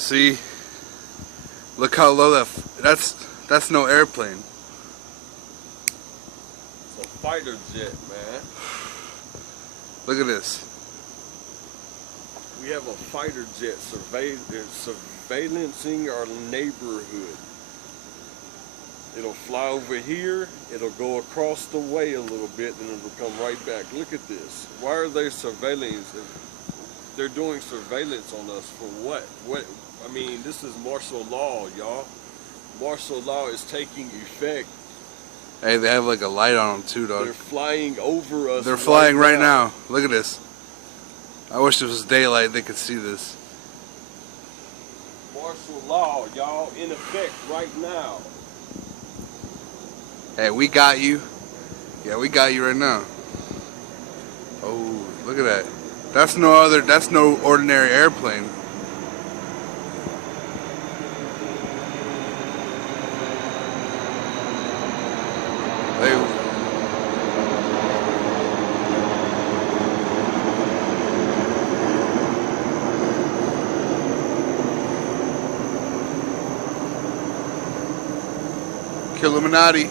See? Look how low that's no airplane. It's a fighter jet, man. Look at this. We have a fighter jet surveillancing our neighborhood. It'll fly over here, it'll go across the way a little bit, and it'll come right back. Look at this. Why are they surveilling? They're doing surveillance on us for what? I mean, this is martial law, y'all. Martial law is taking effect. Hey, they have like a light on them too, dog. They're flying over us. They're flying right now. Look at this. I wish it was daylight, they could see this. Martial law, y'all, in effect right now. Hey, we got you. Yeah, we got you right now. Oh, look at that. That's no ordinary airplane. Illuminati.